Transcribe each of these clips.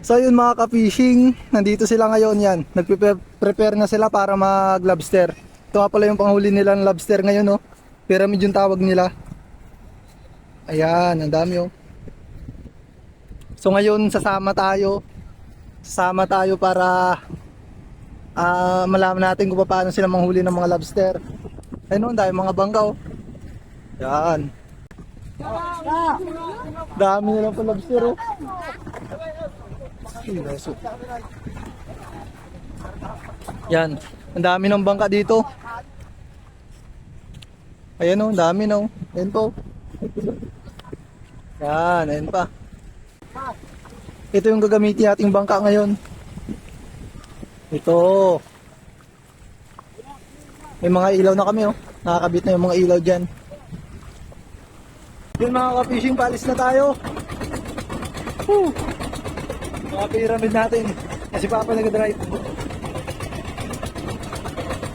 So yun mga ka-fishing, nandito sila ngayon yan. Nagprepare na sila para mag-lobster. Ito nga pala yung panghuli nila ng lobster ngayon, no? Pyramid yung tawag nila. Ayan, ang dami, oh. So ngayon sasama tayo. Sasama tayo para malaman natin kung paano sila manghuli ng mga lobster. Ayun, dahil mga bangka, oh. Yan. Dami nilang po lobster, oh. Yan, ang dami ng bangka dito. Ayan, oh, dami, no. Ayan po. Yan, ayan pa. Ito yung gagamitin ating bangka ngayon. Ito. May mga ilaw na kami, oh. Nakakabit na yung mga ilaw dyan. Yun mga ka-fishing, palis na tayo. Woo! Mga pyramid natin. Kasi Papa nag-drive.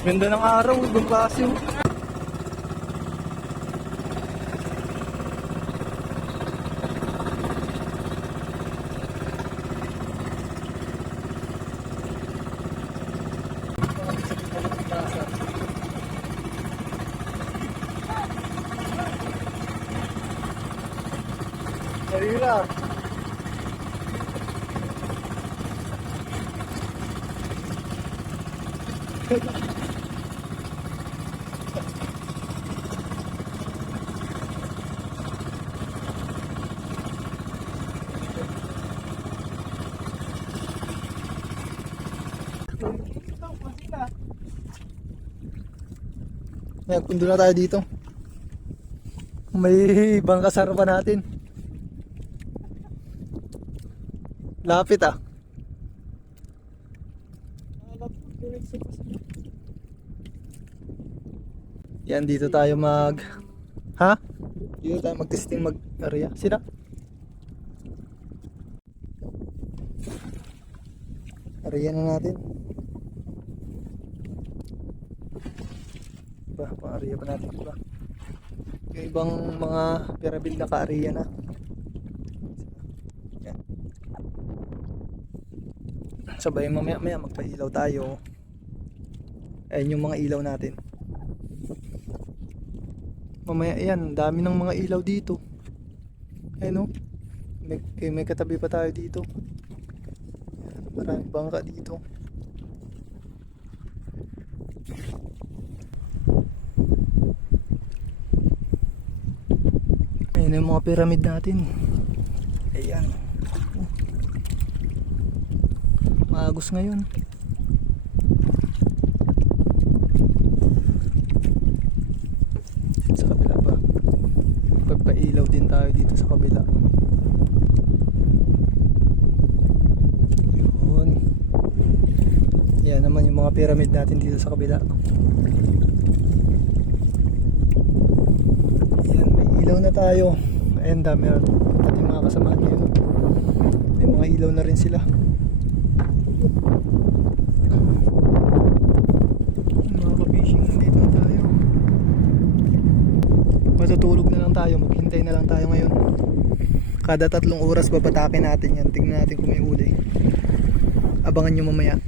Ganda ng araw, ibang klase. Sarila. Pundo na tayo dito. May bangka sa harapan natin. Lapit, ah. Yan, dito tayo dito tayo mag-testing mag-area. Sina? Area na natin. Area pa natin, diba? Yung ibang mga pyramid na ka-area na. Yan. Sabay mamaya magpa-ilaw tayo. Ayun yung mga ilaw natin. Mamaya yan, dami ng mga ilaw dito. Ayun, no? May katabi pa tayo dito. Maraming bangka dito. Ayun yung mga pyramid natin. Ayan. Maagos ngayon. Sa kabila pa. Pagpailaw din tayo dito sa kabila. Yun. Ayan naman yung mga pyramid natin dito sa kabila. Ilaw na tayo. Ayan, dami na ating mga kasamahan ngayon. May mga ilaw na rin sila. Mga ka-fishing, nandito na tayo. Matutulog na lang tayo. Maghintay na lang tayo ngayon. Kada 3 oras babatakin natin yan. Tingnan natin kung may huli. Abangan nyo mamaya.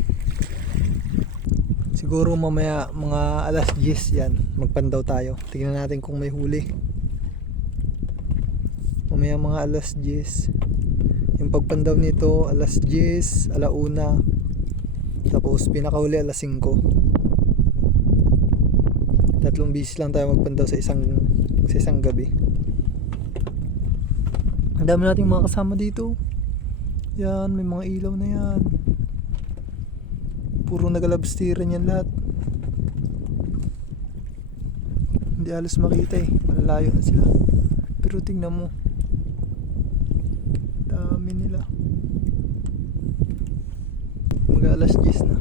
Siguro mamaya mga alas 10 yan. Magpandaw tayo. Tingnan natin kung may huli. Mamaya mga alas 10. Yung pagpandaw nito alas 10, alauna. Tapos pinakahuli alas 5. 3 bisis lang tayo magpandaw sa isang gabi. Ang dami nating mga kasama dito. Yan, may mga ilaw na yan. Puro nagalabstiran yan lahat. Hindi halos makita eh. Malalayo na sila. Pero tingnan mo, dami nila. Mag alas 10 na.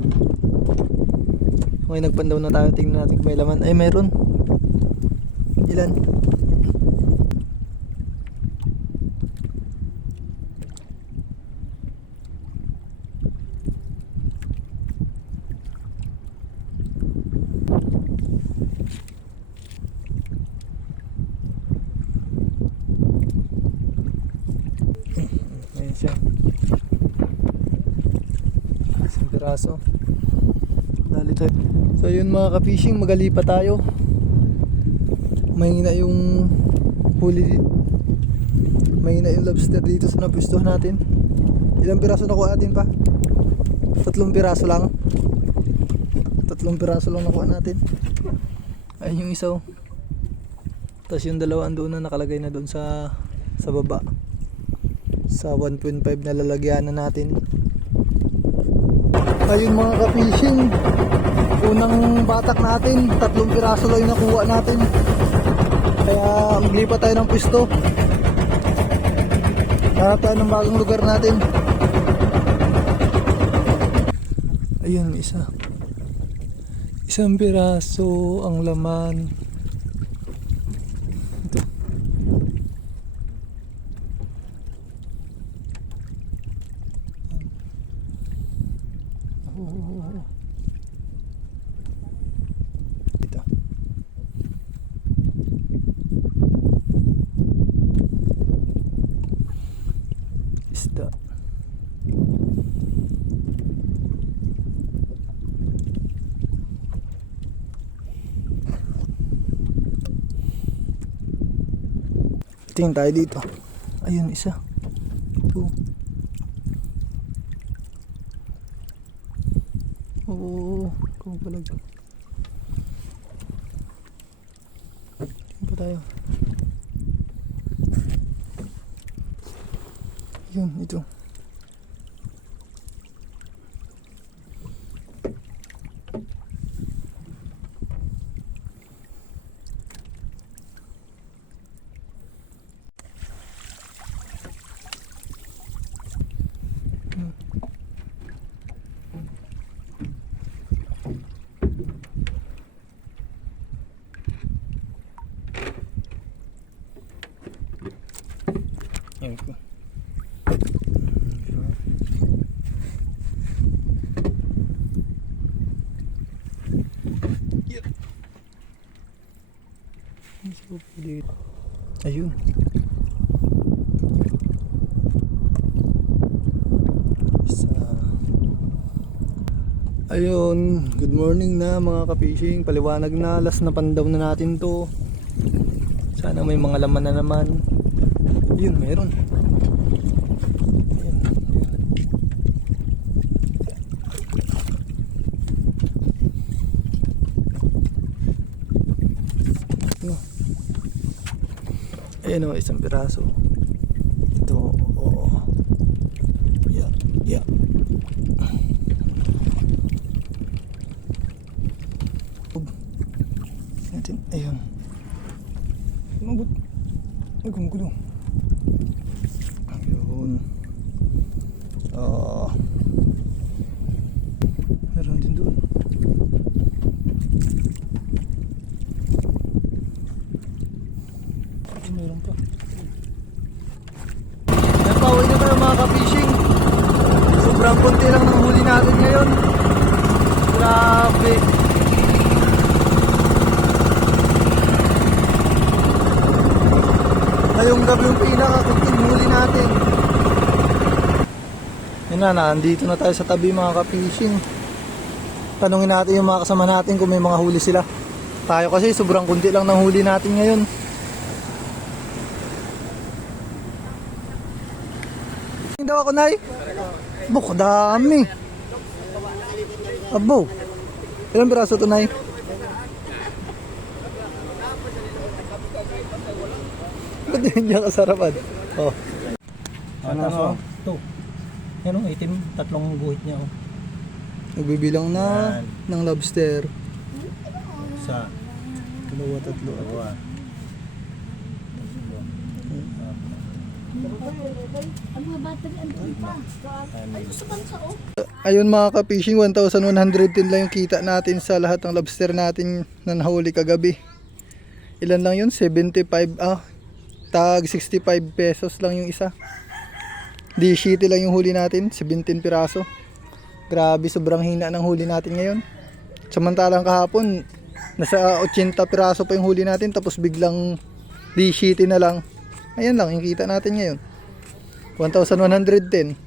Okay, nagpandaw na tayo. Tingnan natin kung may laman. Ay, meron. Ilan? Ayan siya. piraso. Dali tayo. So yun mga ka-fishing, magali pa tayo. Mahina yung huli dito. Mahina yung lobster dito sa napwestuhan natin. Ilang piraso nakuha natin pa? 3 piraso lang. 3 piraso lang nakuha natin. Ayun yung isa. Tapos yung dalawa doon na nakalagay na doon sa baba. Sa 1.5 na lalagyan na natin. Ayun mga ka-fishing, unang batak natin, 3 piraso lang yung nakuha natin. Kaya maglipat tayo ng pwesto. Hanap tayo ng bagong lugar natin. Ayun, isang piraso ang laman. Ito. Ito. Isda. Tingin tayo dito. Ayun, isa. Ito. Oo, kung palag. Tingin pa tayo. Yun, ito. Yan po. Ayun. Ayun, good morning na mga ka-fishing. Paliwanag na, last na pandaw na natin to. Sana may mga laman na naman. Ayun, meron. Ayun, ayun. Ayun o, isang piraso. Ito, oo. Yeah, yeah. Natin, ayun. Magot. Ay, gumugulo. Ayun. Meron din doon. Meron pa. Napaway na tayo mga ka-fishing. Sobrang konti lang ng huli natin ngayon. Grabe. Ngayong gabi yung pinakakunting huli natin. Yun na, nandito na tayo sa tabi mga ka-fishing. Tanungin natin yung mga kasama natin kung may mga huli sila. Tayo kasi sobrang kunti lang ng huli natin ngayon. Hindi daw ako, Nay. Buk, dami. Abo. Ilang piraso to, Nay? Ba't yun niya kasarapan? Oh. Ano? Ito. Yan o, itim. 3 guhit niya o. Nagbibilang na Yan. ng lobster. Isa. 2, 3. Dalawa. Ayun mga ka-fishing, 1,110 lang yung kita natin sa lahat ng lobster natin na nahuli kagabi. Ilan lang yun? 75, tag 65 pesos lang yung isa. Di shitty lang yung huli natin, 17 piraso. Grabe, sobrang hina ng huli natin ngayon. Samantalang kahapon, nasa 80 piraso pa yung huli natin, tapos biglang di shitty na lang. Ayan lang yung kita natin ngayon, 1,110.